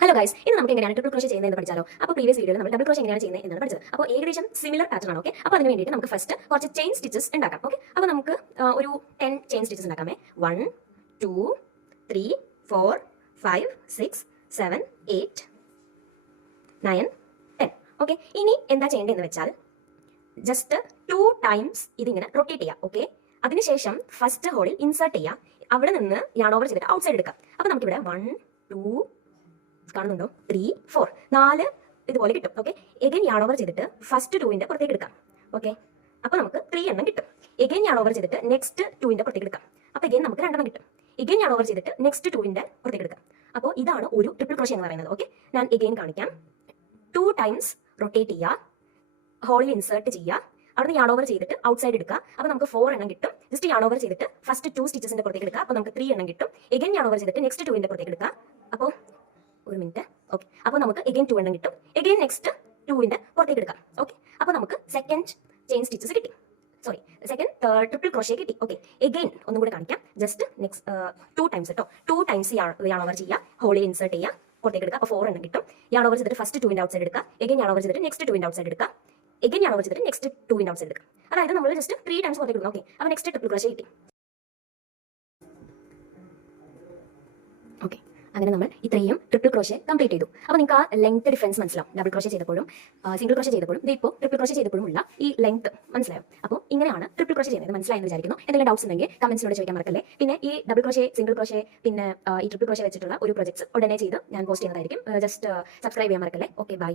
Hello guys, ഇന്ന് നമുക്ക് എങ്ങനെയാണ് ട്രിപ്പിൾ ക്രോഷേ ചെയ്യുന്നത് എന്ന് പഠിച്ചാലോ. അപ്പോൾ പ്രീവിയസ് വീഡിയോയിൽ നമ്മൾ ഡബിൾ ക്രോഷേ എങ്ങനെയാണ് ചെയ്യുന്നത് എന്നാണ് പഠിച്ചത്. അപ്പോൾ ഏകദേശം സിമിലർ പാറ്റേൺ ആണ്. ഓക്കെ, അപ്പോൾ അതിന് വേണ്ടിയിട്ട് നമുക്ക് ഫസ്റ്റ് കുറച്ച് ചെയിൻ സ്റ്റിച്ചസ് ഉണ്ടാക്കാം. ഓക്കെ, അപ്പോൾ നമുക്ക് ഒരു 10 ചെയിൻ സ്റ്റിച്ചസ് ഉണ്ടാക്കാമേ. 1 2 3 4 5 6 7 8 9 10. ഓക്കെ, ഇനി എന്താ ചെയ്യേണ്ടതെന്ന് വെച്ചാൽ ജസ്റ്റ് 2 ടൈംസ് ഇതിങ്ങനെ റൊട്ടേറ്റ് ചെയ്യാം. ഓക്കെ, അതിനുശേഷം ഫസ്റ്റ് ഹോളിൽ ഇൻസേർട്ട് ചെയ്യാം. അവിടെ നിന്ന് യാൺ ഓവർ ചെയ്തിട്ട് ഔട്ട് സൈഡ് എടുക്കാം. അപ്പോൾ നമുക്കിവിടെ 1 2 കാണുന്നുണ്ടോ 3 4 4 ഇതുപോലെ കിട്ടും. ഓക്കെ, എഗൈൻ യാൺ ഓവർ ചെയ്തിട്ട് ഫസ്റ്റ് 2ന്റെ പുറത്തേക്ക് എടുക്കാം. ഓക്കെ, അപ്പോൾ നമുക്ക് 3 എണ്ണം കിട്ടും. എഗൈൻ യാൺ ഓവർ ചെയ്തിട്ട് നെക്സ്റ്റ് 2ന്റെ പുറത്തേക്ക് എടുക്കാം. അപ്പോൾ എഗൈൻ നമുക്ക് 2 എണ്ണം കിട്ടും. എഗൈൻ യാൺ ഓവർ ചെയ്തിട്ട് നെക്സ്റ്റ് 2ന്റെ പുറത്തേക്ക് എടുക്കാം. അപ്പോൾ ഇതാണ് ഒരു ട്രിപ്പിൾ ക്രോഷേ എന്ന് പറയുന്നത്. ഓക്കെ, ഞാൻ എഗൈൻ കാണിക്കാം. 2 ടൈംസ് റൊട്ടേറ്റ് ചെയ്യുക, ഹോളിൽ ഇൻസേർട്ട് ചെയ്യുക, അവിടെ യാൺ ഓവർ ചെയ്തിട്ട് ഔട്ട് സൈഡ് എടുക്കുക. അപ്പോൾ നമുക്ക് 4 എണ്ണം കിട്ടും. ജസ്റ്റ് യാൺ ഓവർ ചെയ്തിട്ട് ഫസ്റ്റ് 2 സ്റ്റിച്ചസിന്റെ പുറത്തേക്ക് എടുക്കുക. അപ്പോൾ നമുക്ക് 3 എണ്ണം കിട്ടും. എഗൈൻ യാൺ ഓവർ ചെയ്തിട്ട് നെക്സ്റ്റ് 2ന്റെ പുറത്തേക്ക് എടുക്കുക. അപ്പോൾ ഒരു മിനിറ്റ്. ഓക്കെ, അപ്പോൾ നമുക്ക് എഗൈൻ 2 എണ്ണം കിട്ടും. എഗൈൻ നെക്സ്റ്റ് 2ന്റെ പുറത്തേക്ക് എടുക്കാം. ഓക്കെ, അപ്പോൾ നമുക്ക് സെക്കൻഡ് ചെയിൻ സ്റ്റിച്ചസ് കിട്ടി. സോറി, സെക്കൻഡ് ട്രിപ്പിൾ ക്രോഷേ കിട്ടി. ഓക്കെ, എഗൈൻ ഒന്നും കൂടെ കാണിക്കാം. ജസ്റ്റ് നെക്സ്റ്റ് 2 ടൈംസ് കേട്ടോ. 2 ടൈംസ് യാൺ ഓവർ ചെയ്യുക, ഹോളിൽ ഇൻസേർട്ട് ചെയ്യുക, പുറത്തേക്ക് എടുക്കുക. അപ്പോൾ 4 എണ്ണം കിട്ടും. യാൺ ഓവർ ചെയ്തിട്ട് ഫസ്റ്റ് 2ന്റെ ഔട്ട് സൈഡ് എടുക്കുക. എഗൈൻ യാൺ ഓവർ ചെയ്തിട്ട് നെക്സ്റ്റ് 2ന്റെ ഔട്ട് സൈഡ് എടുക്കുക. എഗൈൻ യാൺ ഓവർ ചെയ്തിട്ട് നെക്സ്റ്റ് 2ന്റെ ഔട്ട് സൈഡ് എടുക്കുക. അതായത് നമ്മൾ ജസ്റ്റ് 3 ടൈംസ് പുറത്തേക്ക് എടുക്കണം. ഓക്കെ, അപ്പോൾ നെക്സ്റ്റ് ട്രിപ്പിൾ ക്രോഷേ കിട്ടി. ഓക്കെ, അങ്ങനെ നമ്മൾ ഇത്രയും ട്രിപ്പിൾ ക്രോഷേ കംപ്ലീറ്റ് ചെയ്തു. അപ്പോൾ നിങ്ങൾക്ക് ആ ലെങ്ത് ഡിഫറൻസ് മനസ്സിലാവും. ഡബിൾ ക്രോഷേ ചെയ്തപ്പോഴും സിംഗിൾ ക്രോഷേ ചെയ്തപ്പോഴും ഇപ്പോൾ ട്രിപ്പിൾ ക്രോഷേ ചെയ്തപ്പോഴും ഉള്ള ഈ ലെങ്ത് മനസ്സിലാവും. അപ്പോൾ ഇങ്ങനെയാണ് ട്രിപ്പിൾ ക്രോഷേ ചെയ്യുന്നത്. മനസ്സിലായെന്ന് വിചാരിക്കുന്നു. എന്തെങ്കിലും ഡൗട്ട്സ് ഉണ്ടെങ്കിൽ കമന്റ്സിലൂടെ ചോദിക്കാൻ മറക്കല്ലേ. പിന്നെ ഈ ഡബിൾ ക്രോഷേ, സിംഗിൾ ക്രോഷേ, പിന്നെ ഈ ട്രിപ്പിൾ ക്രോഷേ വെച്ചിട്ടുള്ള ഒരു പ്രൊജക്ട്സ് ഉടനെ ചെയ്ത് ഞാൻ പോസ്റ്റ് ചെയ്യുന്നതായിരിക്കും. ജസ്റ്റ് സബ്സ്ക്രൈബ് ചെയ്യാൻ മറക്കല്ലേ. Okay, by.